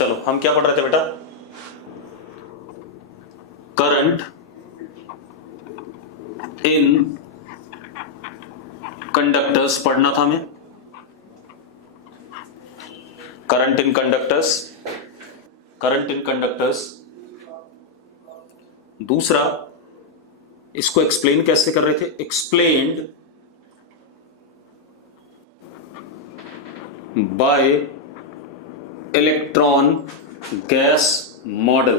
चलो हम क्या पढ़ रहे थे बेटा? करंट इन कंडक्टर्स पढ़ना था हमें। Current in conductors, current in conductors. दूसरा, इसको एक्सप्लेन कैसे कर रहे थे? Explained bye electron gas model.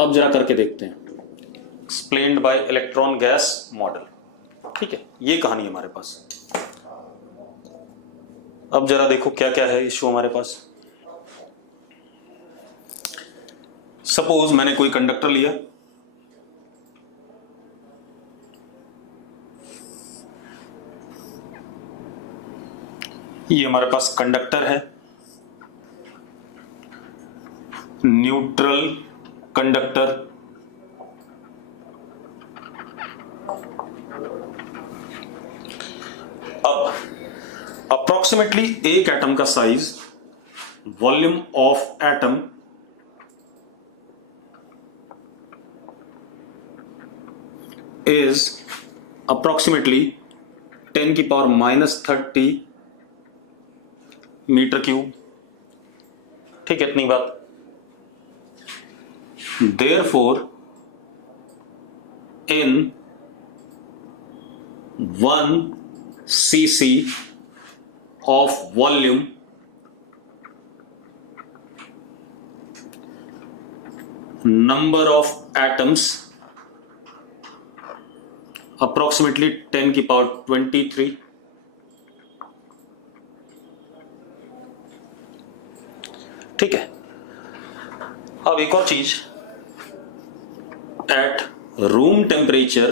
अब जरा करके देखते हैं। Explained bye electron gas model, ठीक है, ये कहानी है हमारे पास। अब जरा देखो क्या क्या है इशू हमारे पास। सपोज मैंने कोई कंडक्टर लिया, ये हमारे पास कंडक्टर है, न्यूट्रल कंडक्टर। अब अप्रोक्सीमेटली एक एटम का size, volume of atom is approximately 10 की पावर -30 मीटर क्यूब, ठीक है, इतनी बात। Therefore, in 1 cc of volume, number of atoms approximately 10 की पावर 23। ठीक है। अब एक और चीज, at room temperature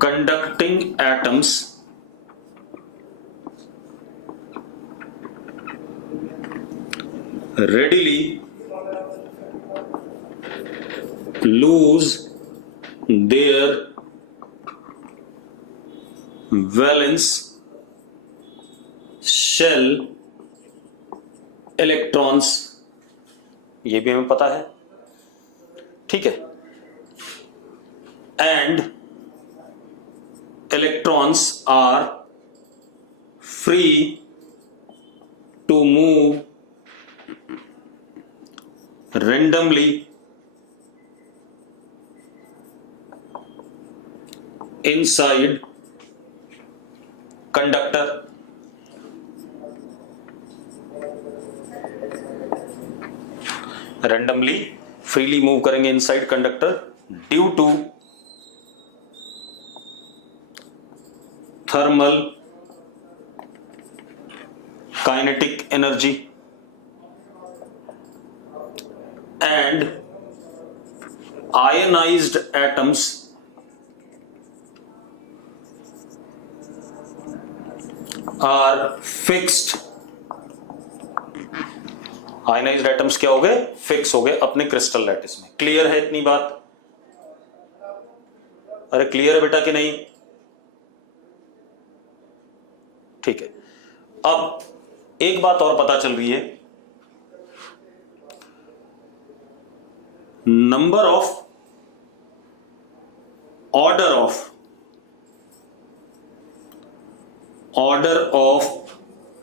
conducting atoms readily lose their valence shell electrons, ये भी हमें पता है, ठीक है। And electrons are free to move randomly inside conductor। randomly freely move करेंगे inside conductor due to thermal kinetic energy and ionized atoms are fixed। Ionised atoms क्या हो गए? फिक्स हो गए अपने क्रिस्टल लैटिस में। क्लियर है इतनी बात? अरे क्लियर है बेटा कि नहीं? ठीक है। अब एक बात और पता चल रही है, number of order of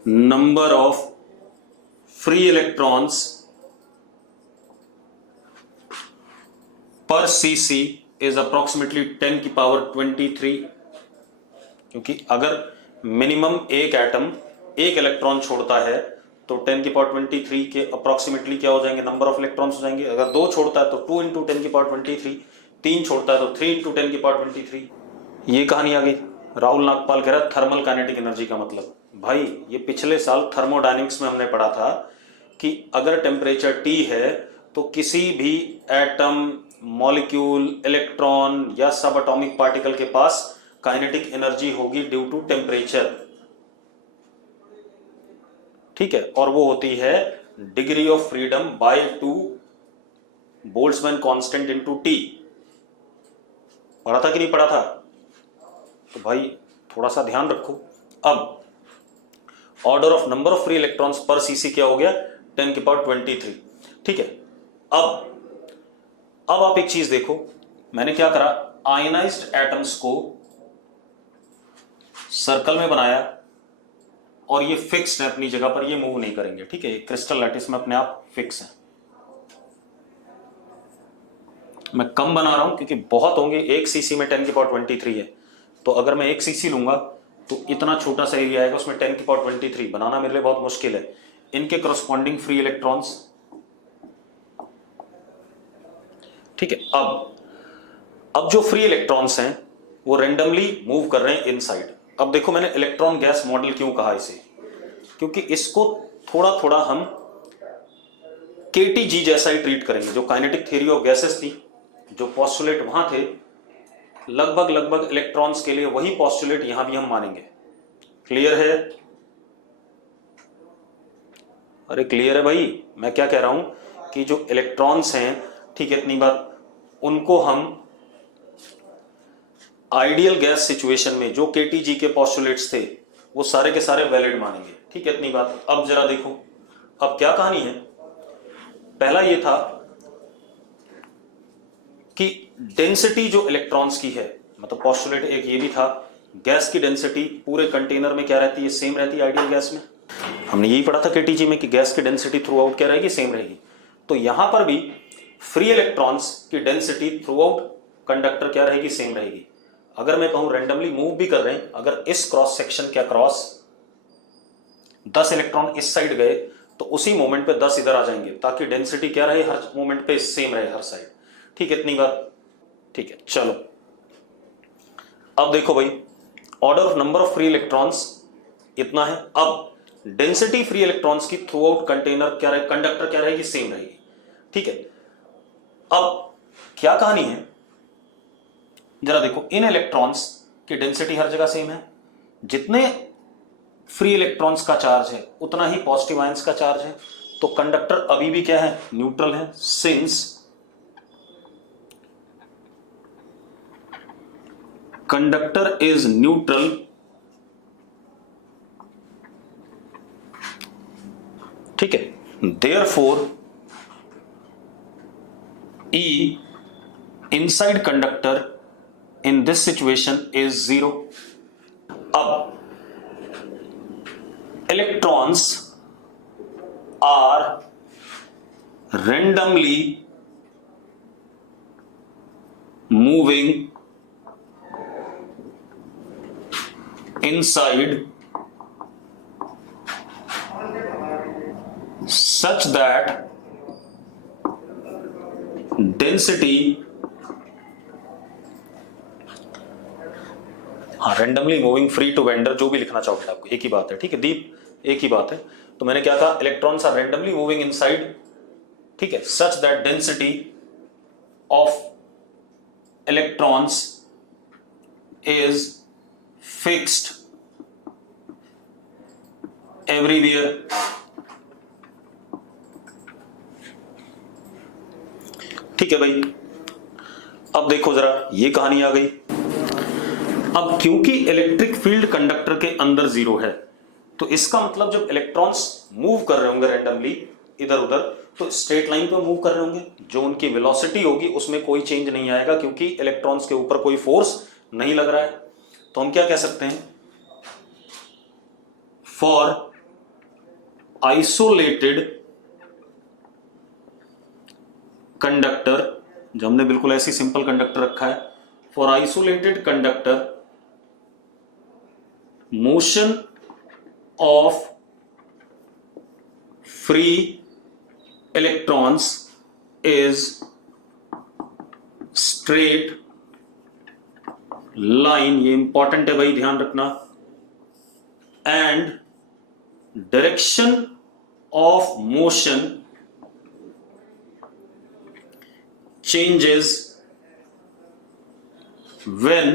number of free electrons पर सीसी इज अप्रोक्सीमेटली 10 की पावर 23। क्योंकि अगर मिनिमम एक एटम एक इलेक्ट्रॉन छोड़ता है तो 10 की पावर 23 के अप्रोक्सीमेटली क्या हो जाएंगे? नंबर ऑफ इलेक्ट्रॉन्स हो जाएंगे। अगर 2 छोड़ता है तो 2 इंटू 10 की पावर 23, 3 छोड़ता है तो 3 इंटू 10 की पावर 23। ये कहानी आ गई। राहुल नागपाल कह रहा है थर्मल काइनेटिक एनर्जी का मतलब, भाई ये पिछले साल थर्मोडायनेमिक्स में हमने पढ़ा था कि अगर टेम्परेचर T है तो किसी भी एटम, मॉलिक्यूल, इलेक्ट्रॉन या सब एटॉमिक पार्टिकल के पास काइनेटिक एनर्जी होगी ड्यू टू टेम्परेचर, ठीक है। और वो होती है degree of freedom bye 2 Boltzmann constant into T। पढ़ा था कि नहीं पढ़ा था? तो भाई थोड़ा सा ध्यान रखो। अब order of number of free electrons पर सीसी क्या हो गया? 10 की पावर 23। ठीक है। अब आप एक चीज देखो, मैंने क्या करा, आयनाइज्ड एटम्स को सर्कल में बनाया और ये फिक्स्ड है अपनी जगह पर, ये मूव नहीं करेंगे। ठीक है, क्रिस्टल लैटिस में अपने आप फिक्स है। मैं कम बना रहा हूं क्योंकि बहुत होंगे, एक सीसी में 10 की पावर 23 है, तो अगर मैं एक सीसी लूंगा तो इतना छोटा सा एरिया आएगा, उसमें 10 की पावर 23 बनाना मेरे लिए बहुत मुश्किल है। इनके करस्पॉन्डिंग फ्री इलेक्ट्रॉन्स। ठीक है। अब जो फ्री इलेक्ट्रॉन्स हैं वो रेंडमली मूव कर रहे हैं इनसाइड। अब देखो, मैंने इलेक्ट्रॉन गैस मॉडल क्यों कहा इसे, क्योंकि इसको थोड़ा थोड़ा हम केटीजी जैसा ही ट्रीट करेंगे। जो काइनेटिक थ्योरी ऑफ गैसेस थी, जो पोस्टुलेट वहां थे, लगभग इलेक्ट्रॉन्स के लिए वही पोस्टुलेट यहां भी हम मानेंगे। क्लियर है? अरे क्लियर है भाई, मैं क्या कह रहा हूं कि जो इलेक्ट्रॉन्स हैं, ठीक है, इतनी बात, उनको हम आइडियल गैस सिचुएशन में जो केटीजी के पोस्टुलेट्स थे वो सारे के सारे वैलिड मानेंगे। ठीक है, इतनी बात। अब जरा देखो, अब क्या कहानी है। पहला ये था कि डेंसिटी जो इलेक्ट्रॉन्स की है, मतलब पोस्टुलेट एक ये भी था, गैस की डेंसिटी पूरे कंटेनर में क्या रहती है? सेम रहती है आइडियल गैस में। हमने यही पढ़ा था केटीजी में कि गैस की डेंसिटी थ्रू आउट क्या रहेगी? सेम रहेगी। तो यहां पर भी फ्री इलेक्ट्रॉन्स की डेंसिटी थ्रू आउट कंडक्टर क्या रहेगी? सेम रहेगी। अगर मैं कहूं रेंडमली मूव भी कर रहे हैं, अगर इस क्रॉस सेक्शन के अक्रॉस 10 इलेक्ट्रॉन इस साइड गए तो उसी मोमेंट पे 10 इधर आ जाएंगे, ताकि डेंसिटी क्या रहे? हर मोमेंट पे सेम रहे हर साइड। ठीक है, इतनी बात। ठीक है, चलो अब देखो भाई, order of number of free electrons इतना है। अब डेंसिटी फ्री इलेक्ट्रॉन्स की थ्रू आउट कंटेनर क्या रहे, कंडक्टर क्या रहेगी? सेम रहेगी। ठीक है। अब क्या कहानी है, जरा देखो, इन इलेक्ट्रॉन्स की डेंसिटी हर जगह सेम है, जितने फ्री इलेक्ट्रॉन्स का चार्ज है उतना ही पॉजिटिव आयंस का चार्ज है, तो कंडक्टर अभी भी क्या है? न्यूट्रल है। सिंस कंडक्टर इज न्यूट्रल, ठीक है, therefore E inside conductor in this situation is 0. अब electrons are randomly moving inside such that density, हाँ, randomly moving free to wander, जो भी लिखना चाहोगे आपको, एक ही बात है। ठीक है दीप, एक ही बात है। तो मैंने क्या कहा, electrons are randomly moving inside, ठीक है, such that density of electrons is fixed everywhere. ठीक है भाई, अब देखो जरा, ये कहानी आ गई। अब क्योंकि इलेक्ट्रिक फील्ड कंडक्टर के अंदर 0 है, तो इसका मतलब जब इलेक्ट्रॉन्स मूव कर रहे होंगे रेंडमली इधर उधर, तो स्ट्रेट लाइन पे मूव कर रहे होंगे, जो उनकी वेलोसिटी होगी उसमें कोई चेंज नहीं आएगा, क्योंकि इलेक्ट्रॉन्स के ऊपर कोई फोर्स नहीं लग रहा है। तो हम क्या कह सकते हैं, फॉर आइसोलेटेड कंडक्टर, जो हमने बिल्कुल ऐसी सिंपल कंडक्टर रखा है, for isolated conductor motion of free electrons is straight line, ये इंपॉर्टेंट है भाई, ध्यान रखना, and direction of motion changes when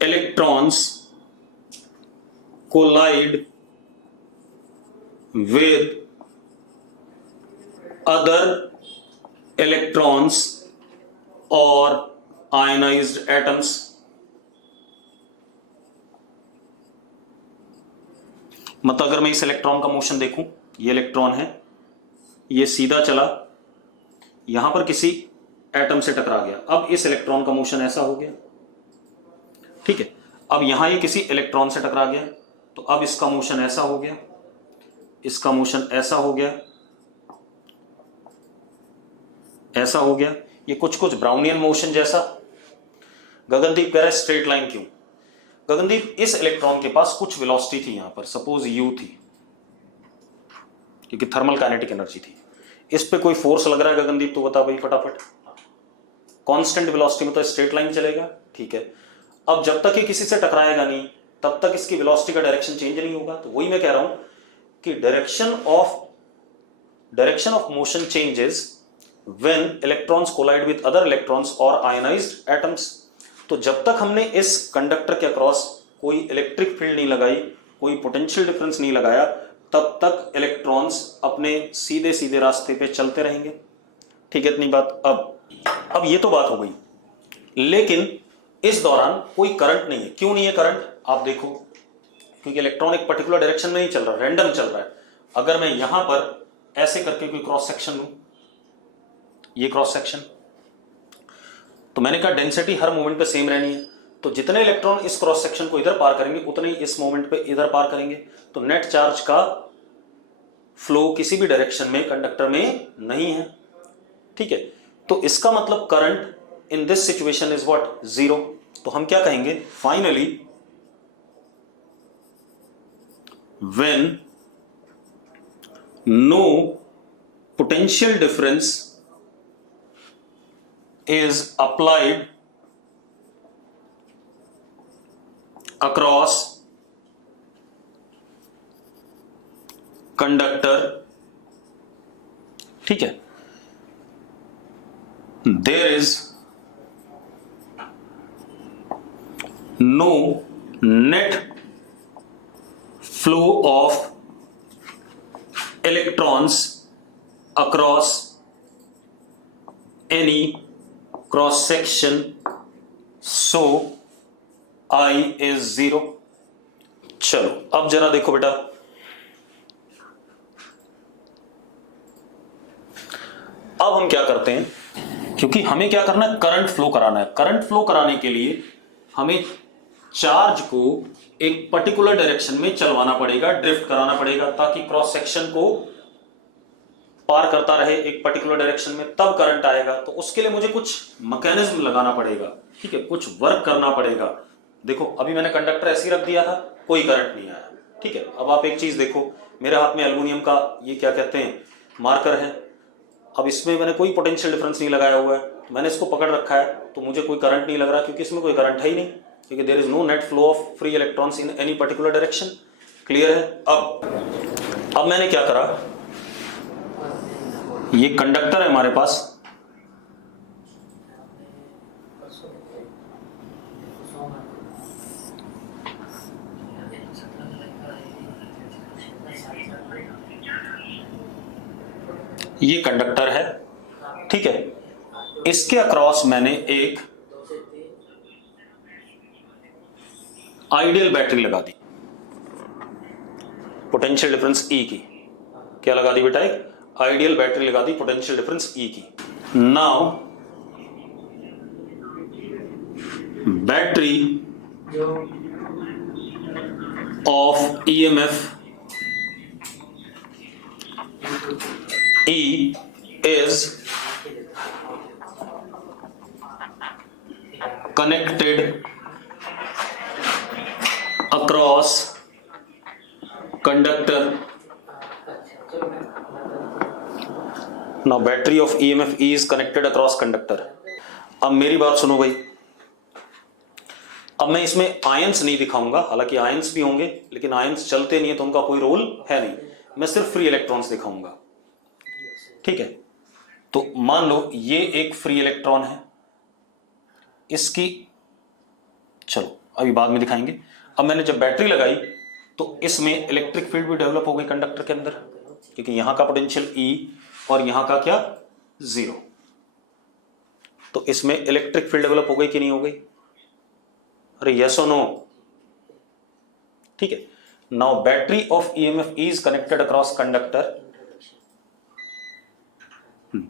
electrons collide with other electrons और आयनाइज्ड एटम्स। मतलब अगर मैं इस इलेक्ट्रॉन का मोशन देखूं, ये इलेक्ट्रॉन है, ये सीधा चला, यहां पर किसी एटम से टकरा गया, अब इस इलेक्ट्रॉन का मोशन ऐसा हो गया, ठीक है। अब यहां ये किसी इलेक्ट्रॉन से टकरा गया, तो अब इसका मोशन ऐसा हो गया, इसका मोशन ऐसा हो गया, ऐसा हो गया, ये कुछ कुछ ब्राउनियन मोशन जैसा। गगनदीप कह रहा है स्ट्रेट लाइन क्यों? गगनदीप, इस इलेक्ट्रॉन के पास कुछ वेलोसिटी थी, यहां पर सपोज यू थी, क्योंकि थर्मल काइनेटिक एनर्जी थी, इस पे कोई फोर्स लग रहा है गगनदीप, तो बता भाई फटाफट। कांस्टेंट वेलोसिटी में तो स्ट्रेट लाइन चलेगा, ठीक है। अब जब तक ये किसी से टकराएगा नहीं, तब तक इसकी वेलोसिटी का डायरेक्शन चेंज नहीं होगा। तो वही मैं कह रहा हूं कि direction of motion changes when electrons collide with other electrons और आयनाइज्ड एटम्स। तो जब तक हमने इस कंडक्टर के अक्रॉस कोई इलेक्ट्रिक फील्ड नहीं लगाई, कोई पोटेंशियल डिफरेंस नहीं लगाया, तब तक इलेक्ट्रॉन्स अपने सीधे सीधे रास्ते पे चलते रहेंगे, ठीक है। इतनी बात। अब ये तो बात हो गई, लेकिन इस दौरान कोई करंट नहीं है। क्यों नहीं है करंट? आप देखो, क्योंकि इलेक्ट्रॉन एक पर्टिकुलर डायरेक्शन में नहीं चल रहा, रैंडम चल रहा है। अगर मैं यहां पर ऐसे करके कोई क्रॉस सेक्शन लूं, ये क्रॉस सेक्शन, तो मैंने कहा डेंसिटी हर मोमेंट पे सेम रहनी है, तो जितने इलेक्ट्रॉन इस क्रॉस सेक्शन को इधर पार करेंगे, उतने ही इस मोमेंट पे इधर पार करेंगे। तो नेट चार्ज का फ्लो किसी भी डायरेक्शन में कंडक्टर में नहीं है, ठीक है। तो इसका मतलब current in this situation is what? Zero. तो हम क्या कहेंगे finally, when no potential difference is applied across conductor, ठीक है, there is no net flow of electrons across any cross section, so I is 0। चलो अब जरा देखो बेटा, अब हम क्या करते हैं, क्योंकि हमें क्या करना है, करंट फ्लो कराना है। करंट फ्लो कराने के लिए हमें चार्ज को एक पर्टिकुलर डायरेक्शन में चलवाना पड़ेगा, ड्रिफ्ट कराना पड़ेगा, ताकि क्रॉस सेक्शन को पार करता रहे एक पर्टिकुलर डायरेक्शन में, तब करंट आएगा। तो उसके लिए मुझे कुछ मैकेनिज्म लगाना पड़ेगा, ठीक है, कुछ वर्क करना पड़ेगा। देखो अभी मैंने कंडक्टर ऐसे ही रख दिया था, कोई करंट नहीं आया, ठीक है। अब आप एक चीज देखो, मेरे हाथ में एल्युमिनियम का ये क्या कहते हैं, मार्कर है। अब इसमें मैंने कोई पोटेंशियल डिफरेंस नहीं लगाया हुआ है, मैंने इसको पकड़ रखा है, तो मुझे कोई करंट नहीं लग रहा, क्योंकि इसमें कोई करंट है ही नहीं, क्योंकि there is no net flow of free electrons in any particular direction. Clear है? अब मैंने क्या करा, ये कंडक्टर है हमारे पास, ये कंडक्टर है, ठीक है। इसके अक्रॉस मैंने एक आइडियल बैटरी लगा दी, पोटेंशियल डिफरेंस ई की। क्या लगा दी बेटा? एक आइडियल बैटरी लगा दी, पोटेंशियल डिफरेंस ई की। Now battery of EMF E is connected across conductor. Now battery of EMF E is connected across conductor. अब मेरी बात सुनो भाई, अब मैं इसमें आयंस नहीं दिखाऊंगा, हालांकि आयंस भी होंगे, लेकिन आयंस चलते नहीं है तो उनका कोई रोल है नहीं, मैं सिर्फ फ्री इलेक्ट्रॉन्स दिखाऊंगा, ठीक है। तो मान लो ये एक फ्री इलेक्ट्रॉन है, इसकी चलो अभी बाद में दिखाएंगे। अब मैंने जब बैटरी लगाई तो इसमें इलेक्ट्रिक फील्ड भी डेवलप हो गई कंडक्टर के अंदर, क्योंकि यहां का पोटेंशियल E और यहां का क्या, 0। तो इसमें इलेक्ट्रिक फील्ड डेवलप हो गई कि नहीं हो गई? अरे यस और नो? ठीक है। Now battery of EMF is connected across conductor,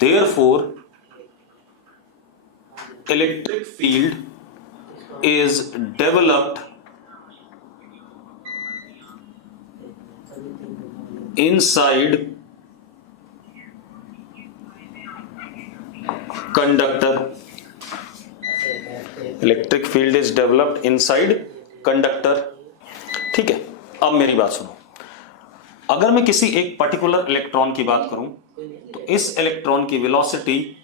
therefore electric field is developed inside conductor. Electric field is developed inside conductor. ठीक है। अब मेरी बात सुनो, अगर मैं किसी एक पर्टिकुलर इलेक्ट्रॉन की बात करूं तो इस इलेक्ट्रॉन की वेलोसिटी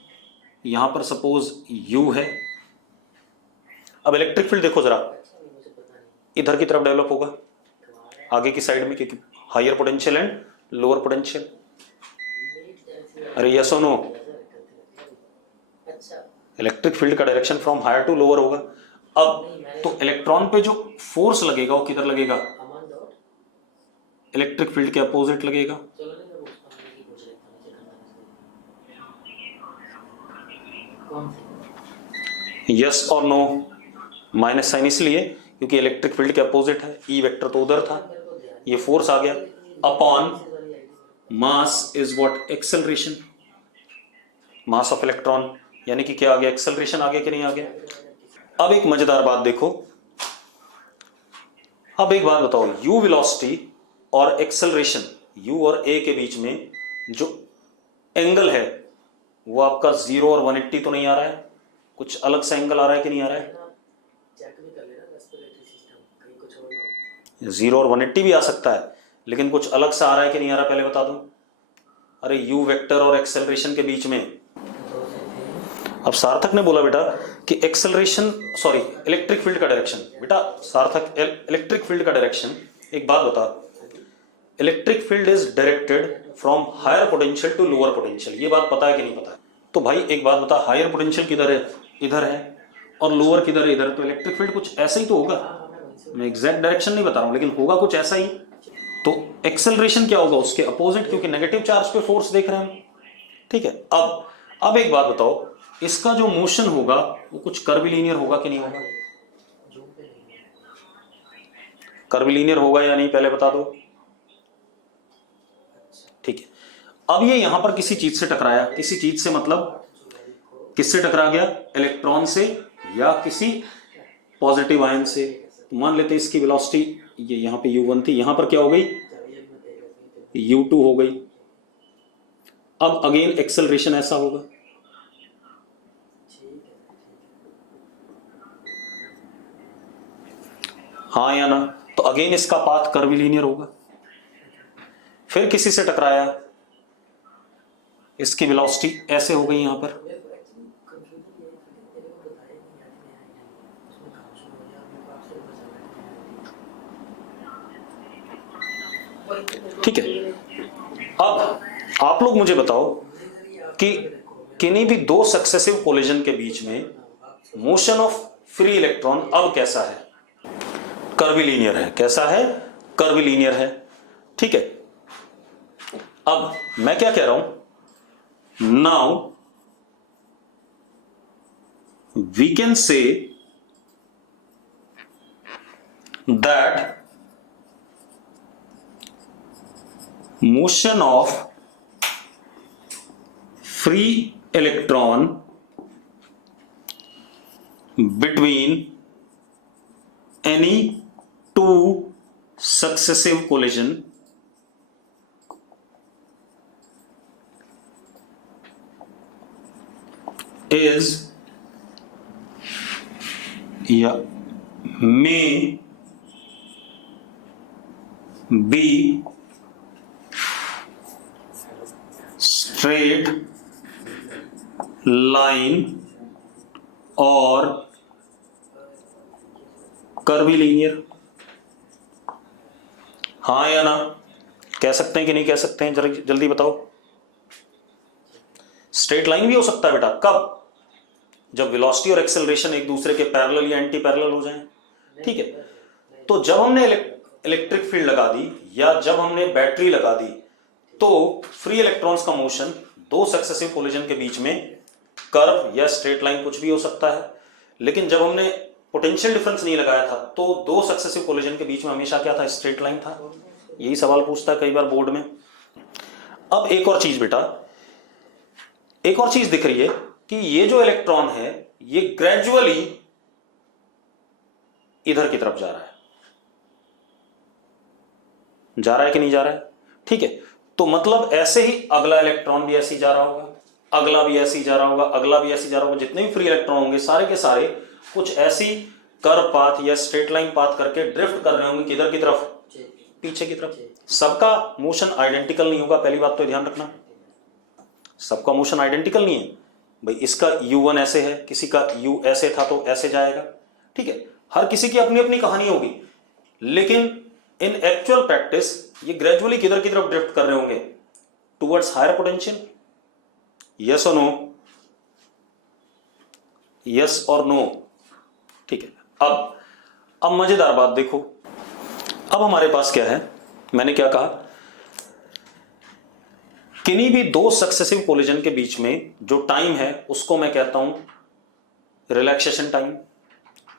यहां पर सपोज u है। अब इलेक्ट्रिक फील्ड देखो जरा, इधर की तरफ डेवलप होगा आगे की साइड में, क्योंकि higher potential and lower potential. अरे यस और नो? इलेक्ट्रिक फील्ड का direction from higher to lower होगा। अब तो इलेक्ट्रॉन पे जो फोर्स लगेगा वो किधर लगेगा? इलेक्ट्रिक फील्ड के अपोजिट लगेगा। यस और नो? माइनस साइन इसलिए क्योंकि इलेक्ट्रिक फील्ड के अपोजिट है, ई वेक्टर तो उधर था, ये फोर्स आ गया। Upon mass is what? Acceleration, mass of electron, यानी कि क्या आ गया? एक्सेलरेशन आ गया कि नहीं आ गया? अब एक मजेदार बात देखो, अब एक बात बताओ, u वेलोसिटी और एक्सेलरेशन, u और a के बीच में जो एंगल है वो आपका 0 और 180 तो नहीं आ रहा है? कुछ अलग सा एंगल आ रहा है कि नहीं आ रहा है? 0 और 180 भी आ सकता है, लेकिन कुछ अलग सा आ रहा है कि नहीं आ रहा, पहले बता दो। अरे यू वेक्टर और एक्सेलरेशन के बीच में, अब सार्थक ने बोला बेटा कि एक्सेलरेशन, सॉरी इलेक्ट्रिक फील्ड का डायरेक्शन, बेटा सार्थक इलेक्ट्रिक फील्ड का डायरेक्शन, एक बात बता, electric field is directed from higher potential to lower potential, ये बात पता है कि नहीं पता है? तो भाई एक बात बता, हायर पोटेंशियल किधर है? इधर है, और लोअर किधर है? इधर। तो इलेक्ट्रिक फील्ड कुछ ऐसा ही तो होगा, मैं एग्जैक्ट डायरेक्शन नहीं बता रहा हूं, लेकिन होगा कुछ ऐसा ही। तो एक्सेलरेशन क्या होगा? उसके अपोजिट, क्योंकि नेगेटिव चार्ज पे फोर्स देख रहे हैं हम। ठीक है। अब एक बात बताओ, इसका जो मोशन होगा वो कुछ कर्विलीनियर होगा कि नहीं होगा? कर्विलीनियर होगा या नहीं, पहले बता दो। ठीक है। अब ये यहां पर किसी चीज से टकराया, किसी चीज से मतलब किससे टकरा गया? इलेक्ट्रॉन से या किसी पॉजिटिव आयन से। तो मान लेते हैं इसकी वेलोसिटी ये यहां पे u1 थी, यहां पर क्या हो गई? u2 हो गई। अब अगेन एक्सेलरेशन ऐसा होगा, हाँ या ना? तो अगेन इसका पाथ कर्विलीनियर होगा। फिर किसी से टकराया, इसकी वेलोसिटी ऐसे हो गई यहां पर, ठीक है। अब आप लोग मुझे बताओ कि किन्हीं भी दो सक्सेसिव कोलिजन के बीच में मोशन ऑफ फ्री इलेक्ट्रॉन अब कैसा है? कर्विलीनियर है। कैसा है? कर्विलीनियर है। ठीक है। अब मैं क्या कह रहा हूं, now we can say that motion of free electron between any two successive collision is may be straight line और कर्विलीनियर। हाँ या ना? कह सकते हैं कि नहीं कह सकते हैं? जल्दी बताओ। स्ट्रेट लाइन भी हो सकता है बेटा, कब? जब वेलोसिटी और एक्सेलरेशन एक दूसरे के पैरेलल या एंटी पैरेलल हो जाएं। ठीक है। तो जब हमने इलेक्ट्रिक फील्ड लगा दी या जब हमने बैटरी लगा दी, तो फ्री इलेक्ट्रॉन्स का मोशन दो सक्सेसिव कोलिजन के बीच में कर्व या स्ट्रेट लाइन कुछ भी हो सकता है, लेकिन जब हमने पोटेंशियल डिफरेंस नहीं लगाया था तो दो सक्सेसिव कोलिजन के बीच में हमेशा क्या था, स्ट्रेट लाइन था। यही सवाल पूछता है कई बार बोर्ड में। अब एक और चीज बेटा, एक और चीज दिख रही है कि ये जो इलेक्ट्रॉन है ये ग्रेजुअली इधर की तरफ जा रहा है कि नहीं जा रहा है? ठीक है, तो मतलब ऐसे ही अगला इलेक्ट्रॉन भी ऐसे ही जा रहा होगा, अगला भी ऐसे ही जा रहा होगा, अगला भी ऐसे ही जा रहा होगा। जितने भी फ्री इलेक्ट्रॉन होंगे सारे के सारे कुछ ऐसी कर्व पाथ या स्ट्रेट लाइन पाथ करके ड्रिफ्ट कर रहे होंगे किधर की तरफ, पीछे की तरफ। सबका मोशन आइडेंटिकल नहीं होगा, पहली बात तो ध्यान रखना, सबका मोशन आइडेंटिकल नहीं है भाई। इसका u1 ऐसे है, किसी का u ऐसे था तो ऐसे जाएगा, ठीक है, हर किसी की अपनी अपनी कहानी होगी। लेकिन इन एक्चुअल प्रैक्टिस ये ग्रेजुअली किधर की तरफ ड्रिफ्ट कर रहे होंगे, टुवर्ड्स हायर पोटेंशियल। यस और नो, यस और नो, ठीक है। अब मजेदार बात देखो, अब हमारे पास क्या है, मैंने क्या कहा, किन्हीं भी दो सक्सेसिव कोलिजन के बीच में जो टाइम है उसको मैं कहता हूं रिलैक्सेशन टाइम।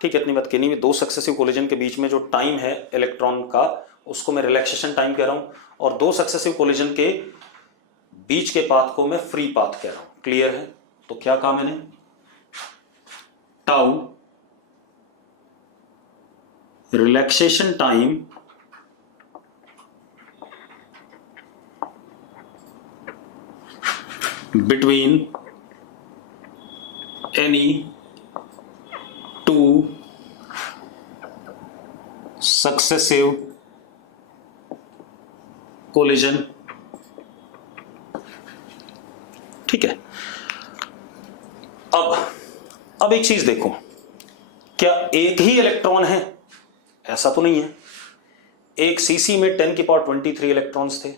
ठीक है, इतनी बात, किन्हीं भी दो सक्सेसिव कोलिजन के बीच में जो टाइम है इलेक्ट्रॉन का उसको मैं रिलैक्सेशन टाइम कह रहा हूं, और दो सक्सेसिव कोलिजन के बीच के पाथ को मैं फ्री पाथ कह रहा हूं। क्लियर है? तो क्या कहा मैंने, tau relaxation time between any two successive collision। ठीक है, अब एक चीज देखो, क्या एक ही इलेक्ट्रॉन है? ऐसा तो नहीं है। एक सीसी में 10 की पावर 23 इलेक्ट्रॉन्स थे,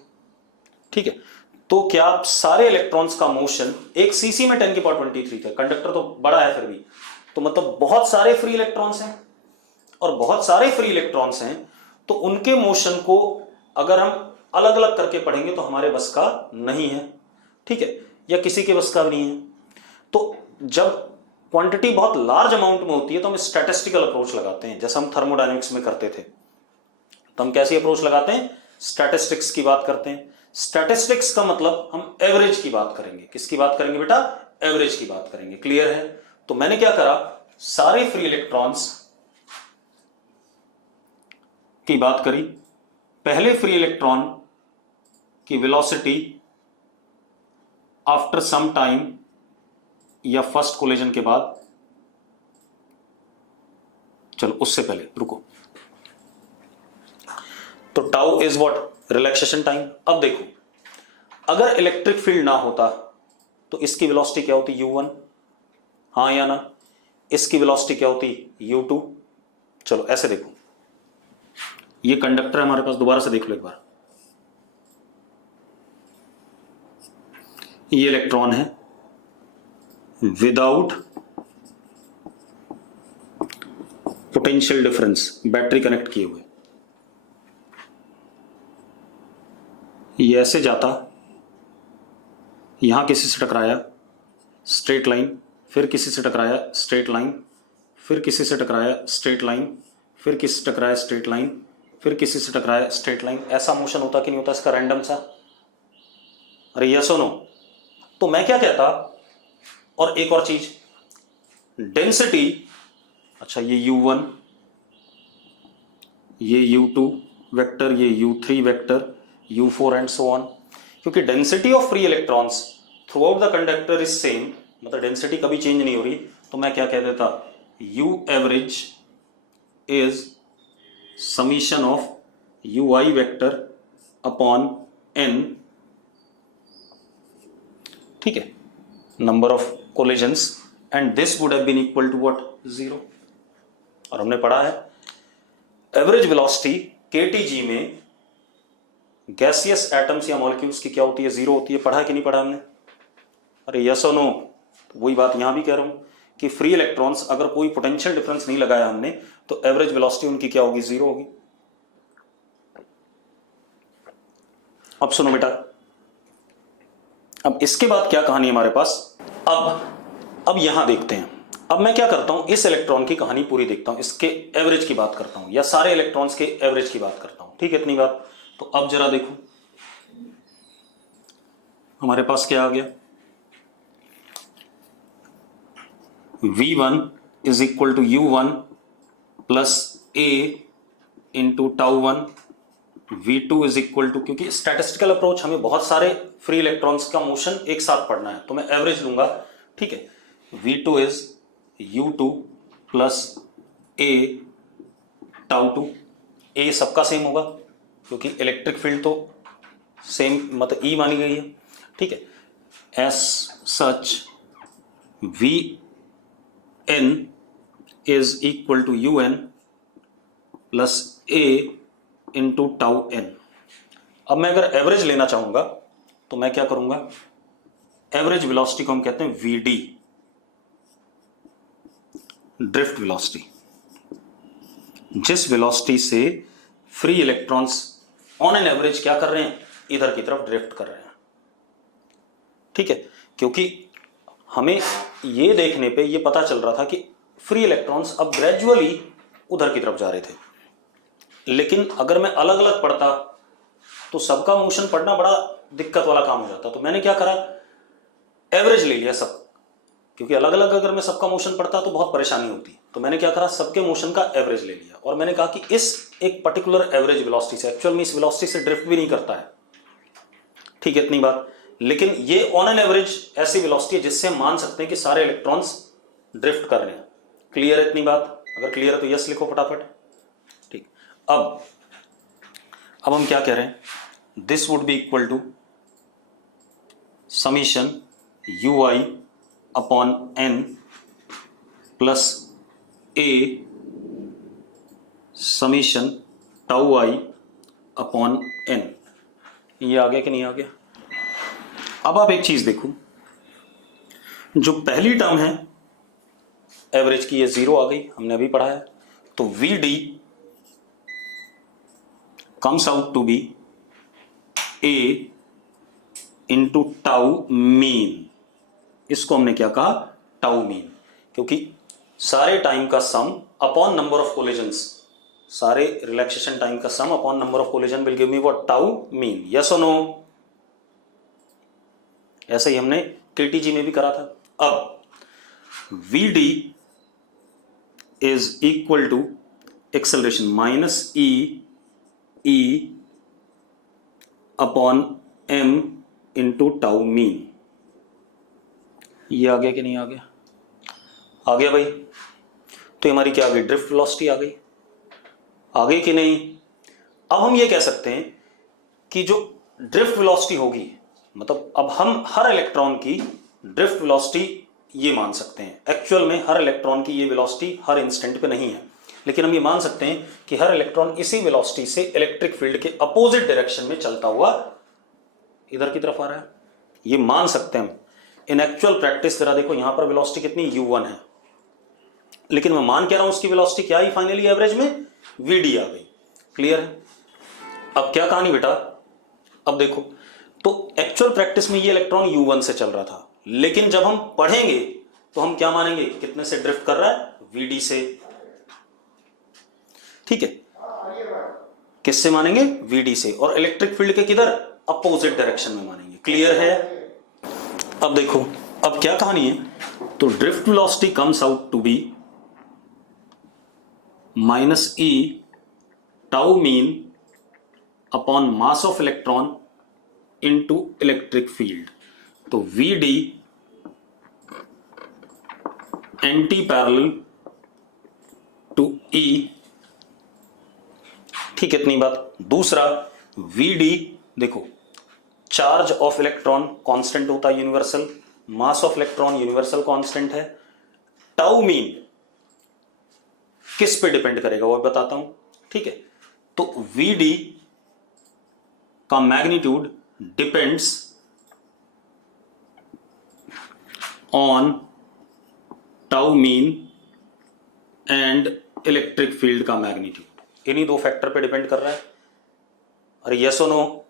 ठीक है, तो क्या सारे इलेक्ट्रॉन्स का मोशन, एक सीसी में 10 की पावर 23 थे, कंडक्टर तो बड़ा है फिर भी, तो मतलब बहुत सारे फ्री इलेक्ट्रॉन्स हैं, और बहुत सारे फ्री इलेक्ट्रॉन्स हैं तो उनके मोशन को अगर हम अलग अलग करके पढ़ेंगे तो हमारे बस का नहीं है, ठीक है, या किसी के बस का भी नहीं है। तो जब क्वांटिटी बहुत लार्ज अमाउंट में होती है तो हम स्टैटिस्टिकल अप्रोच लगाते हैं, जैसा हम थर्मोडायनेमिक्स में करते थे। तो हम कैसी अप्रोच लगाते हैं, स्टैटिस्टिक्स की बात करते हैं। स्टैटिस्टिक्स का मतलब हम एवरेज की बात करेंगे। किसकी बात करेंगे बेटा? एवरेज की बात करेंगे। क्लियर है? तो मैंने क्या करा, सारे फ्री इलेक्ट्रॉन्स की बात करी। पहले फ्री इलेक्ट्रॉन की वेलोसिटी आफ्टर सम टाइम या फर्स्ट कोलिजन के बाद, चलो उससे पहले रुको, तो tau is what, relaxation time. अब देखो, अगर इलेक्ट्रिक फील्ड ना होता तो इसकी वेलोसिटी क्या होती, u1, हाँ या ना? इसकी वेलोसिटी क्या होती, u2। चलो ऐसे देखो, ये कंडक्टर है हमारे पास, दोबारा से देख लो एक बार, ये इलेक्ट्रॉन है without potential difference, battery connect किए हुए, ये ऐसे जाता, यहां किसी से टकराया, स्ट्रेट लाइन, फिर किसी से टकराया, स्ट्रेट लाइन, फिर किसी से टकराया, स्ट्रेट लाइन, फिर किसी से टकराया, स्ट्रेट लाइन, फिर किसी से टकराया, स्ट्रेट लाइन। ऐसा मोशन होता कि नहीं होता इसका, रैंडम सा? अरे यस और नो? तो मैं क्या कहता, और एक और चीज, डेंसिटी, अच्छा ये u1, ये u2 वेक्टर, ये u3 vector, u4 and so on, क्योंकि density of free electrons throughout the conductor is same, मतलब डेंसिटी कभी चेंज नहीं हो रही, तो मैं क्या कह देता, u average is summation of ui vector upon n, ठीक है, number of collisions, and this would have been equal to what, 0। और हमने पढ़ा है एवरेज वेलोसिटी kTg में गैसियस एटम्स या मॉलिक्यूल्स की क्या होती है, 0 होती है। पढ़ा है कि नहीं पढ़ा हमने? अरे यस और नो? वही बात यहां भी कह रहा हूं कि फ्री इलेक्ट्रॉन्स अगर कोई पोटेंशियल डिफरेंस नहीं लगाया हमने तो एवरेज वेलोसिटी उनकी क्या होगी, 0 होगी। अब सुनो बेटा, अब इसके बाद क्या कहानी है हमारे पास, अब अब यहां देखते हैं, अब मैं क्या करता हूं, इस इलेक्ट्रॉन की कहानी पूरी देखता हूं, इसके एवरेज की बात करता हूं या सारे इलेक्ट्रॉन्स के एवरेज की बात करता हूं। ठीक है, इतनी बात। तो अब जरा देखो हमारे पास क्या आ गया, V1 is equal to U1 plus A into tau one, V2 is equal to, क्योंकि स्टैटिस्टिकल अप्रोच हमें बहुत सारे फ्री इलेक्ट्रॉन्स का मोशन एक साथ पढ़ना है तो मैं एवरेज लूंगा। ठीक है, V2 is U2 plus A tau two, A सबका सेम होगा क्योंकि इलेक्ट्रिक फील्ड तो सेम मतलब E मानी गई है। ठीक है, as such Vn is equal to UN plus A into tau N. अब मैं अगर एवरेज लेना चाहूंगा तो मैं क्या करूंगा, एवरेज वेलोसिटी को हम कहते हैं VD, ड्रिफ्ट वेलोसिटी, जिस वेलोसिटी से free electrons on an average क्या कर रहे हैं, इधर की तरफ ड्रिफ्ट कर रहे हैं। ठीक है, क्योंकि हमें ये देखने पे ये पता चल रहा था कि फ्री इलेक्ट्रॉन्स अब ग्रेजुअली उधर की तरफ जा रहे थे, लेकिन अगर मैं अलग अलग पढ़ता तो सबका मोशन पढ़ना बड़ा दिक्कत वाला काम हो जाता। तो मैंने क्या करा, एवरेज ले लिया सब, क्योंकि अलग अलग अगर मैं सबका मोशन पढ़ता तो बहुत परेशानी होती। तो मैंने क्या करा, सबके मोशन का एवरेज ले लिया और मैंने कहा कि इस एक पर्टिकुलर एवरेज वेलोसिटी से, एक्चुअल में इस वेलोसिटी से ड्रिफ्ट भी नहीं करता है। ठीक है, इतनी बात। लेकिन ये ऑन एन एवरेज ऐसी वेलोसिटी है जिससे हम मान सकते हैं कि सारे इलेक्ट्रॉन्स ड्रिफ्ट कर रहे हैं। क्लियर है इतनी बात? अगर क्लियर है तो यस लिखो फटाफट। ठीक, अब हम क्या कह रहे हैं, this would be equal to summation UI upon N plus A summation tau I upon N। ये आ गया कि नहीं आ गया? अब आप एक चीज देखो, जो पहली टर्म है एवरेज की, ये 0 आ गई, हमने अभी पढ़ा है। तो VD comes out to be A into tau mean. इसको हमने क्या कहा, टाउ मीन, क्योंकि सारे टाइम का सम अपॉन नंबर ऑफ कोलिजन्स, सारे रिलैक्सेशन टाइम का सम upon number of collision will give me what, tau mean. Yes और नो? ऐसे ही हमने KTG में भी करा था। अब VD is equal to acceleration minus E upon M into tau mean. ये आ गया कि नहीं आ गया? आ गया भाई। तो हमारी क्या आ गई, ड्रिफ्ट वेलोसिटी आ गई। आ गई कि नहीं? अब हम ये कह सकते हैं कि जो ड्रिफ्ट वेलोसिटी होगी, मतलब अब हम हर इलेक्ट्रॉन की ड्रिफ्ट वेलोसिटी ये मान सकते हैं। एक्चुअल में हर इलेक्ट्रॉन की ये वेलोसिटी हर इंस्टेंट पे नहीं है, लेकिन हम ये मान सकते हैं कि हर इलेक्ट्रॉन इसी वेलोसिटी से इलेक्ट्रिक फील्ड के अपोजिट डायरेक्शन में चलता हुआ इधर की तरफ आ रहा है। ये मान सकते हैं हम। इन एक्चुअल प्रैक्टिस जरा देखो, यहां पर वेलोसिटी कितनी, U1 है, लेकिन मैं मान क्या रहा हूं उसकी वेलोसिटी क्या आई, फाइनली एवरेज में VD आ गई। क्लियर है? अब क्या कहानी बेटा, अब देखो, तो एक्चुअल प्रैक्टिस में ये इलेक्ट्रॉन U1 से चल रहा था, लेकिन जब हम पढ़ेंगे तो हम क्या मानेंगे, कितने से ड्रिफ्ट कर रहा है, VD से। ठीक है, किससे मानेंगे, VD से, और इलेक्ट्रिक फील्ड के किधर, अपोजिट डायरेक्शन में मानेंगे। क्लियर है? अब देखो, अब क्या कहानी है, तो drift velocity comes out to be minus E tau mean upon mass of electron into electric field. तो VD anti parallel to E। ठीक है, इतनी बात। दूसरा, VD देखो, चार्ज ऑफ इलेक्ट्रॉन कांस्टेंट होता है universal, mass of electron universal constant है। टाउ मीन किस पे डिपेंड करेगा वो बताता हूं। ठीक है, तो VD का magnitude depends on tau mean and electric field का मैग्नीट्यूड। इन्हीं दो फैक्टर पे डिपेंड कर रहा है। अरे यस और नो?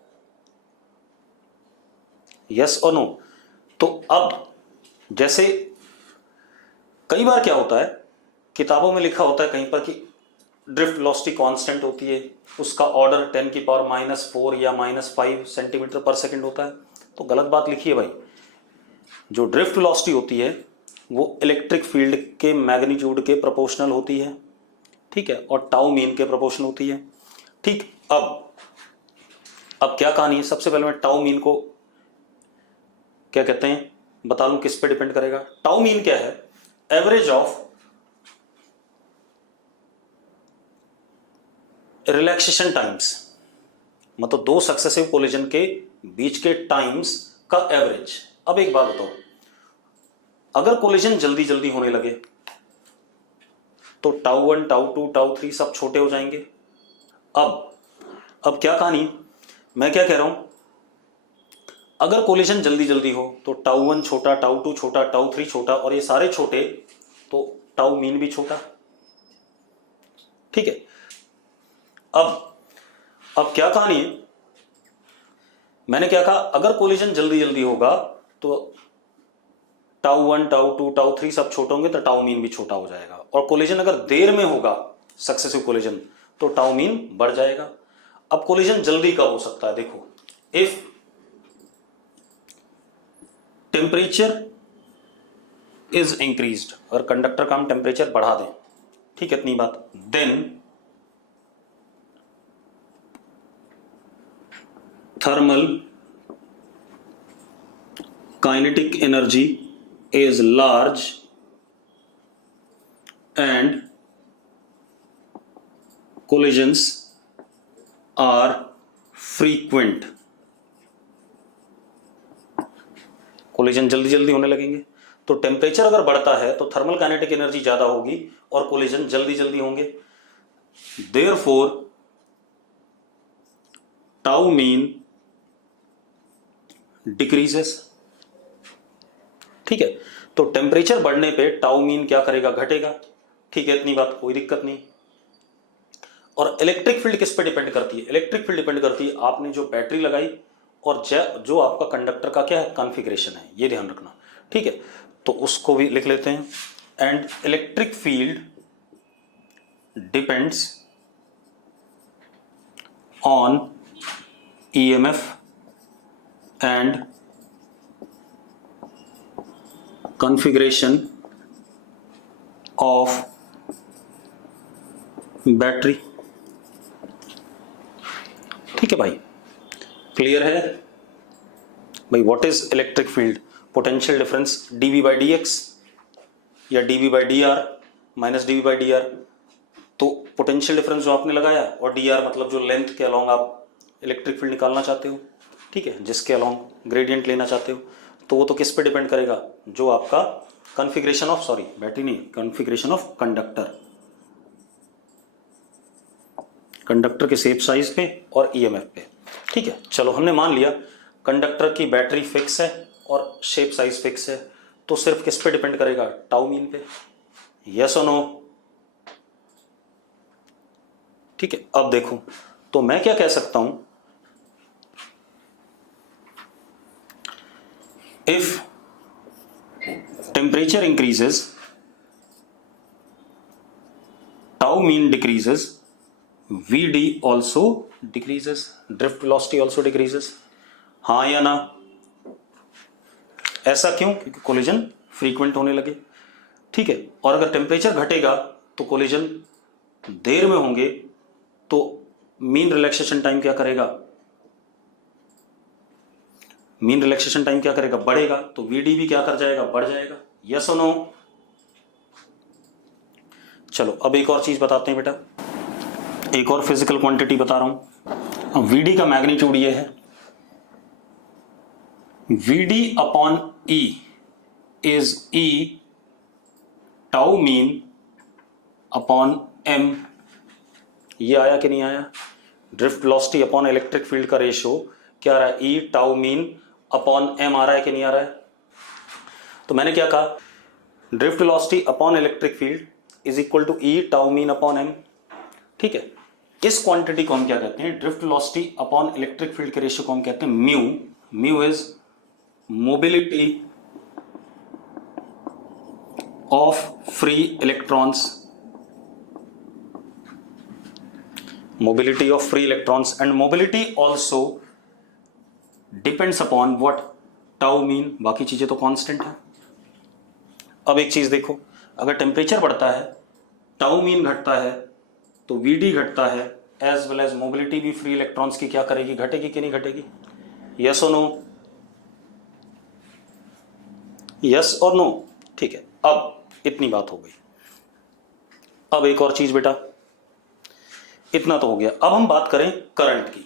यस और नो? तो अब जैसे कई बार क्या होता है, किताबों में लिखा होता है कहीं पर कि ड्रिफ्ट वेलोसिटी कांस्टेंट होती है, उसका ऑर्डर 10⁻⁻⁴ या -5 सेंटीमीटर पर सेकंड होता है। तो गलत बात लिखी है भाई। जो ड्रिफ्ट वेलोसिटी होती है वो इलेक्ट्रिक फील्ड के मैग्नीट्यूड के प्रोपोर्शनल होती है, ठीक है, और टाउ मीन के प्रोपोर्शनल होती है। ठीक, अब क्या कहानी है, सबसे पहले मैं टाउ मीन को क्या कहते हैं बता लूं, किस पे डिपेंड करेगा। टाउ मीन क्या है, एवरेज ऑफ रिलैक्सेशन टाइम्स, मतलब दो सक्सेसिव कोलिजन के बीच के टाइम्स का एवरेज। अब एक बात बताओ, अगर कोलिजन जल्दी जल्दी होने लगे तो टाउ 1, टाउ 2, टाउ 3 सब छोटे हो जाएंगे। अब क्या कहानी, मैं क्या कह रहा हूं, अगर कोलिजन जल्दी जल्दी हो तो टाउ 1 छोटा, टाउ 2 छोटा, टाउ 3 छोटा, और ये सारे छोटे, तो टाउ मीन भी छोटा, ठीक है। अब क्या कहानी है, मैंने क्या कहा, अगर कोलिजन जल्दी जल्दी होगा तो टाउ 1, टाउ 2, टाउ 3 सब छोटे होंगे तो टाउ मीन भी छोटा हो जाएगा। और कोलिजन अगर देर में होगा, सक्सेसिव कोलिजन, तो टाउ मीन बढ़ जाएगा। अब कोलिजन जल्दी कब हो सकता है, देखो, इफ टेम्परेचर इज इंक्रीज्ड, अगर कंडक्टर का हम टेम्परेचर बढ़ा दें, ठीक है, इतनी बात, then thermal kinetic energy is large and collisions are frequent, collision जल्दी जल्दी होने लगेंगे। तो टेम्परेचर अगर बढ़ता है तो थर्मल काइनेटिक एनर्जी ज्यादा होगी और कोलिजन जल्दी जल्दी होंगे। देयरफॉर टाउ मीन डिक्रीजेस, ठीक है। तो टेम्परेचर बढ़ने पे टाउ मीन क्या करेगा, घटेगा, ठीक है, इतनी बात, कोई दिक्कत नहीं। और इलेक्ट्रिक फील्ड किस पे डिपेंड करती है, इलेक्ट्रिक फील्ड डिपेंड करती है आपने जो बैटरी लगाई और जो आपका कंडक्टर का क्या है कॉन्फ़िगरेशन है, ये ध्यान रखना, ठीक है। तो उसको भी लिख लेते हैं, and electric field depends on EMF and configuration of battery, ठीक है भाई, क्लियर है भाई। What is electric field, potential difference dV/dx या dV/dr माइनस dV/dr। तो पोटेंशियल डिफरेंस जो आपने लगाया और dr मतलब जो लेंथ के अलोंग आप इलेक्ट्रिक फील्ड निकालना चाहते हो, ठीक है, जिसके अलोंग ग्रेडियंट लेना चाहते हो, तो वो तो किस पे डिपेंड करेगा, जो आपका कॉन्फ़िगरेशन ऑफ, सॉरी बैटरी नहीं, कॉन्फ़िगरेशन ऑफ कंडक्टर के शेप साइज पे और ईएमएफ पे, ठीक है। चलो हमने मान लिया कंडक्टर की बैटरी फिक्स है और शेप साइज फिक्स है, तो सिर्फ किस पे डिपेंड करेगा, टाउ मीन पे, यस और नो, ठीक है। अब देखो, तो मैं क्या कह सकता हूं, if temperature increases tau mean decreases, Vd also decreases, drift velocity also decreases, हाँ या ना, ऐसा क्यों, क्योंकि कोलिजन फ्रीक्वेंट होने लगे, ठीक है। और अगर टेम्परेचर घटेगा तो कोलिजन देर में होंगे, तो मीन रिलैक्सेशन टाइम क्या करेगा, मीन रिलैक्सेशन टाइम क्या करेगा, बढ़ेगा, तो वीडी भी क्या कर जाएगा, बढ़ जाएगा, यस और नो। चलो अब एक और चीज बताते हैं बेटा, एक और फिजिकल क्वांटिटी बता रहा हूं। अब वीडी का मैग्नीट्यूड ये है, VD upon E is E tau mean upon M, ये आया कि नहीं आया, drift velocity upon electric field का रेशियो क्या आ रहा है, E tau mean upon M आ रहा है कि नहीं आ रहा है। तो मैंने क्या कहा, drift velocity upon electric field is equal to E tau mean upon M, ठीक है। इस क्वांटिटी को हम क्या कहते हैं, drift velocity upon electric field के रेशियो को हम कहते हैं mu. Mu is mobility of free electrons, mobility of free electrons, and mobility also depends upon what tau mean, बाकी चीजें तो कांस्टेंट है। अब एक चीज देखो, अगर टेम्परेचर बढ़ता है, टाउ मीन घटता है, तो वीडी घटता है, एज वेल एज मोबिलिटी भी फ्री इलेक्ट्रॉन्स की क्या करेगी, घटेगी कि नहीं घटेगी? यस और नो? यस और नो? ठीक है, अब इतनी बात हो गई। अब एक और चीज बेटा, इतना तो हो गया। अब हम बात करें करंट की।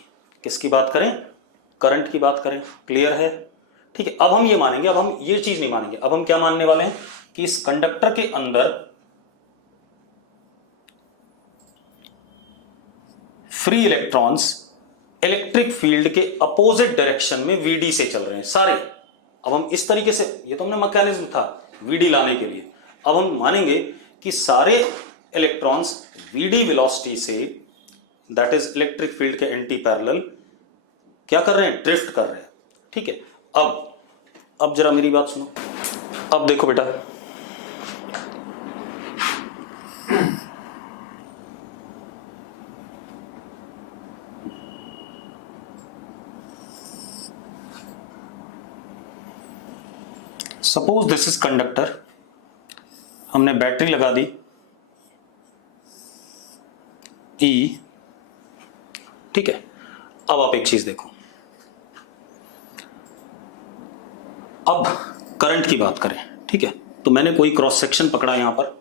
किसकी बात करें? करंट की बात करें। क्लियर है? ठीक है, अब हम ये मानेंगे, अब हम ये चीज नहीं मानेंगे, अब हम क्या मानने वाले हैं कि इस कंडक्टर के अंदर फ्री इलेक्ट्रॉन्स इलेक्ट्रिक फील्ड के अपोजिट डायरेक्शन में वीडी से चल रहे हैं सारे। अब हम इस तरीके से, ये तो हमने मैकेनिज्म था वीडी लाने के लिए, अब हम मानेंगे कि सारे इलेक्ट्रॉन्स वीडी वेलोसिटी से, दैट इज इलेक्ट्रिक फील्ड के एंटी पैरेलल, क्या कर रहे हैं? ड्रिफ्ट कर रहे हैं। ठीक है, अब जरा मेरी बात सुनो। अब देखो बेटा, सपोज दिस इज कंडक्टर, हमने बैटरी लगा दी ई। ठीक है, अब आप एक चीज देखो, अब करंट की बात करें। ठीक है, तो मैंने कोई क्रॉस सेक्शन पकड़ा यहां पर,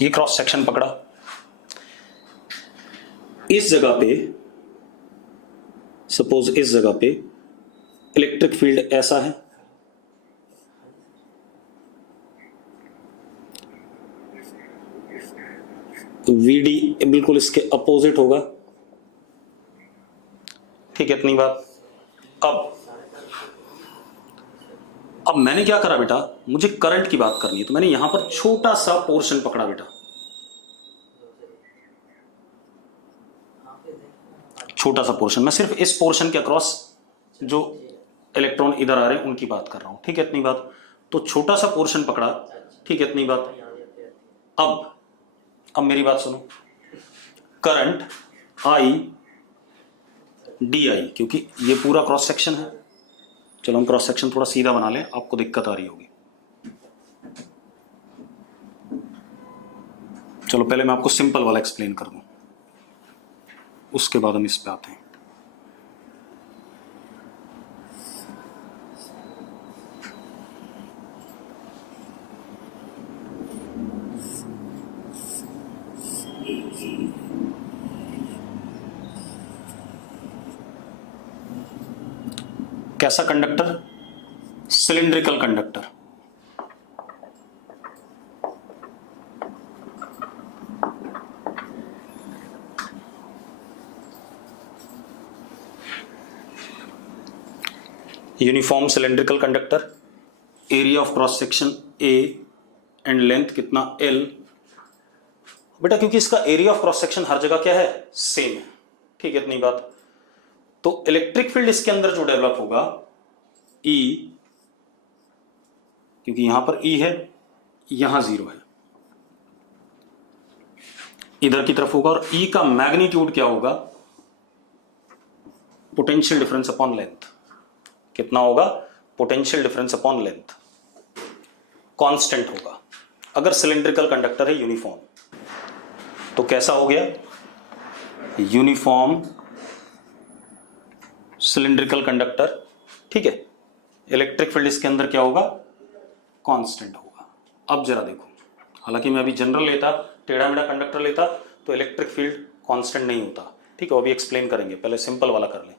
ये क्रॉस सेक्शन पकड़ा, इस जगह पे, सपोज इस जगह पे इलेक्ट्रिक फील्ड ऐसा है, वीडी बिल्कुल इसके अपोजिट होगा। ठीक है, इतनी बात। अब मैंने क्या करा बेटा, मुझे करंट की बात करनी है, तो मैंने यहां पर छोटा सा पोर्शन पकड़ा बेटा, छोटा सा पोर्शन। मैं सिर्फ इस पोर्शन के अक्रॉस जो इलेक्ट्रॉन इधर आ रहे हैं उनकी बात कर रहा हूं। ठीक है, इतनी बात। तो छोटा सा पोर्शन पकड़ा। ठीक है, इतनी बात। अब मेरी बात सुनो, करंट आई डी आई, क्योंकि ये पूरा क्रॉस सेक्शन है। चलो हम क्रॉस सेक्शन थोड़ा सीधा बना लें, आपको दिक्कत आ रही होगी। चलो पहले मैं आपको सिंपल वाला एक्सप्लेन कर दूं, उसके बाद हम इस पे आते हैं। कैसा conductor? Cylindrical conductor. Uniform cylindrical conductor, area of cross section A and length कितना? एल। बेटा क्योंकि इसका एरिया ऑफ क्रॉस सेक्शन हर जगह क्या है? सेम है। ठीक है, इतनी बात। तो इलेक्ट्रिक फील्ड इसके अंदर जो डेवलप होगा, ई, क्योंकि यहां पर ई है, यहां 0 है, इधर की तरफ होगा, और ई का मैग्नीट्यूड क्या होगा? Potential difference upon length. कितना होगा? Potential difference upon length, constant होगा अगर सिलिंड्रिकल कंडक्टर है यूनिफॉर्म। तो कैसा हो गया? Uniform cylindrical conductor. ठीक है, इलेक्ट्रिक फील्ड इसके अंदर क्या होगा? कांस्टेंट होगा। अब जरा देखो, हालांकि मैं अभी जनरल लेता, टेढ़ा मेढ़ा कंडक्टर लेता, तो इलेक्ट्रिक फील्ड कांस्टेंट नहीं होता। ठीक है, वो अभी एक्सप्लेन करेंगे, पहले सिंपल वाला कर लें।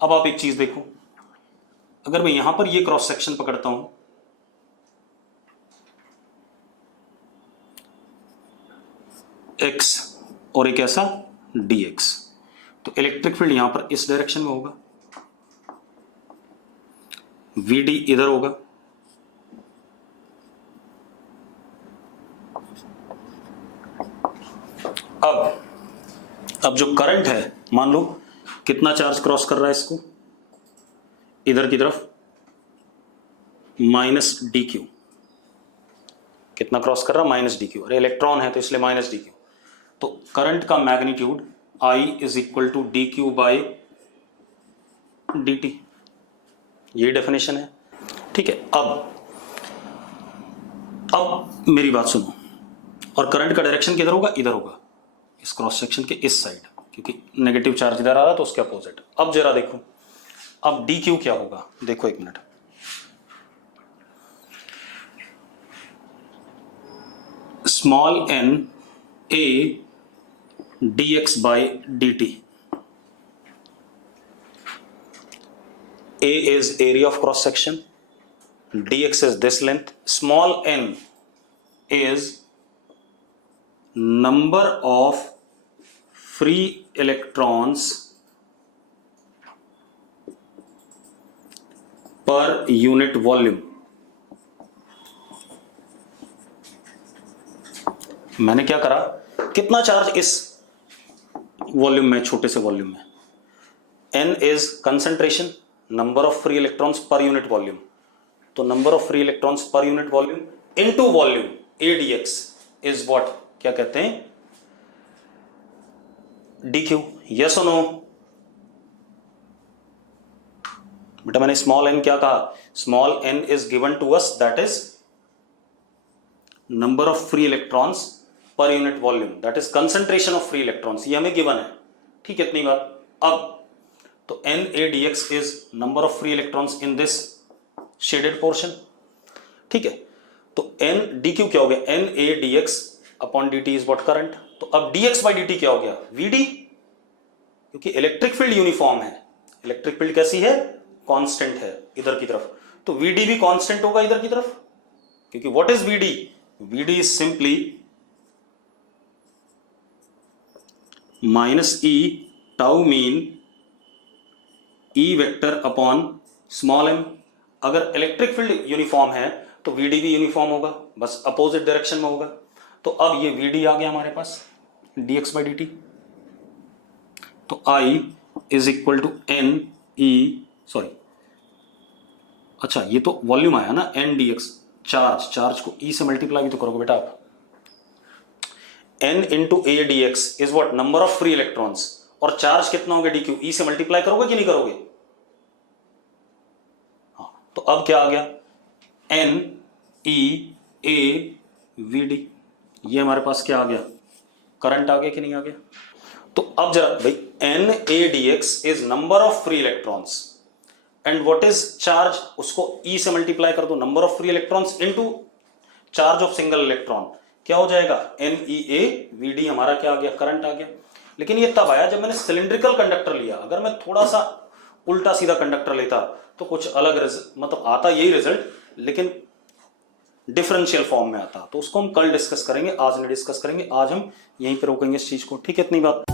अब आप एक चीज देखो, अगर मैं यहां पर ये क्रॉस सेक्शन पकड़ता हूं, x और एक ऐसा dx, तो इलेक्ट्रिक फील्ड यहां पर इस डायरेक्शन में होगा। VD इधर होगा, अब जो करंट है, मान लो कितना चार्ज क्रॉस कर रहा है इसको, इधर की तरफ, माइनस dq। कितना क्रॉस कर रहा है? Minus dq। अरे इलेक्ट्रॉन है तो इसलिए माइनस dq। तो करंट का magnitude I is equal to dq by dt, ये डेफिनेशन है। ठीक है, अब मेरी बात सुनो, और करंट का डायरेक्शन किधर होगा? इधर होगा, इस क्रॉस सेक्शन के इस साइड, क्योंकि नेगेटिव चार्ज इधर आ रहा है तो उसके अपोजिट। अब जरा देखो, अब dq क्या होगा? देखो एक minute, small n a dx by dt। A is area of cross section, dx is this length, small n is number of free electrons per unit volume। मैंने क्या करा, कितना चार्ज इस वॉल्यूम में, छोटे से वॉल्यूम में, n is concentration, number of free electrons per unit volume, तो number of free electrons per unit volume into volume AdX is what, क्या कहते हैं? dq। यस और नो? बेटा मैंने स्मॉल n क्या कहा? Small n is given to us, that is number of free electrons per unit volume, that is concentration of free electrons, ये हमें गिवन है। ठीक है, इतनी बात। अब तो NaDX is number of free electrons in this shaded portion. ठीक है, तो dq क्या हो गया? NaDX upon dt is what, current. तो अब dx बाई dt क्या हो गया? Vd, क्योंकि इलेक्ट्रिक फील्ड यूनिफॉर्म है। इलेक्ट्रिक फील्ड कैसी है? कांस्टेंट है इधर की तरफ, तो Vd भी कांस्टेंट होगा इधर की तरफ, क्योंकि what is Vd? Vd is simply minus E tau mean E vector upon small m। अगर इलेक्ट्रिक फील्ड यूनिफॉर्म है तो Vd भी यूनिफॉर्म होगा, बस अपोजिट डायरेक्शन में होगा। तो अब ये Vd आ गया हमारे पास, dx बाई dt। तो I is equal to n e, sorry, अच्छा ये तो वॉल्यूम आया ना, n dx, चार्ज को E से मल्टीप्लाई भी तो करोगे बेटा आप। n into a dx is what, number of free electrons, और चार्ज कितना होगा dq, E से मल्टीप्लाई करोगे कि नहीं करोगे? हाँ, तो अब क्या आ गया? n e a v d, ये हमारे पास क्या आ गया? करंट आ गया कि नहीं आ गया? तो अब जरा भाई, n a dx is number of free electrons and what is charge, उसको E से मल्टीप्लाई कर दो, number of free electrons into charge of single electron, क्या हो जाएगा? NeA Vd हमारा क्या आ गया? करंट आ गया। लेकिन ये तब आया जब मैंने सिलिंड्रिकल कंडक्टर लिया। अगर मैं थोड़ा सा उल्टा सीधा कंडक्टर लेता तो कुछ अलग मतलब आता यही रिजल्ट, लेकिन डिफरेंशियल फॉर्म में आता। तो उसको हम कल डिस्कस करेंगे, आज नहीं डिस्कस करेंगे। आज हम यहीं पे रोकेंगे इस चीज को। ठीक है, इतनी बात।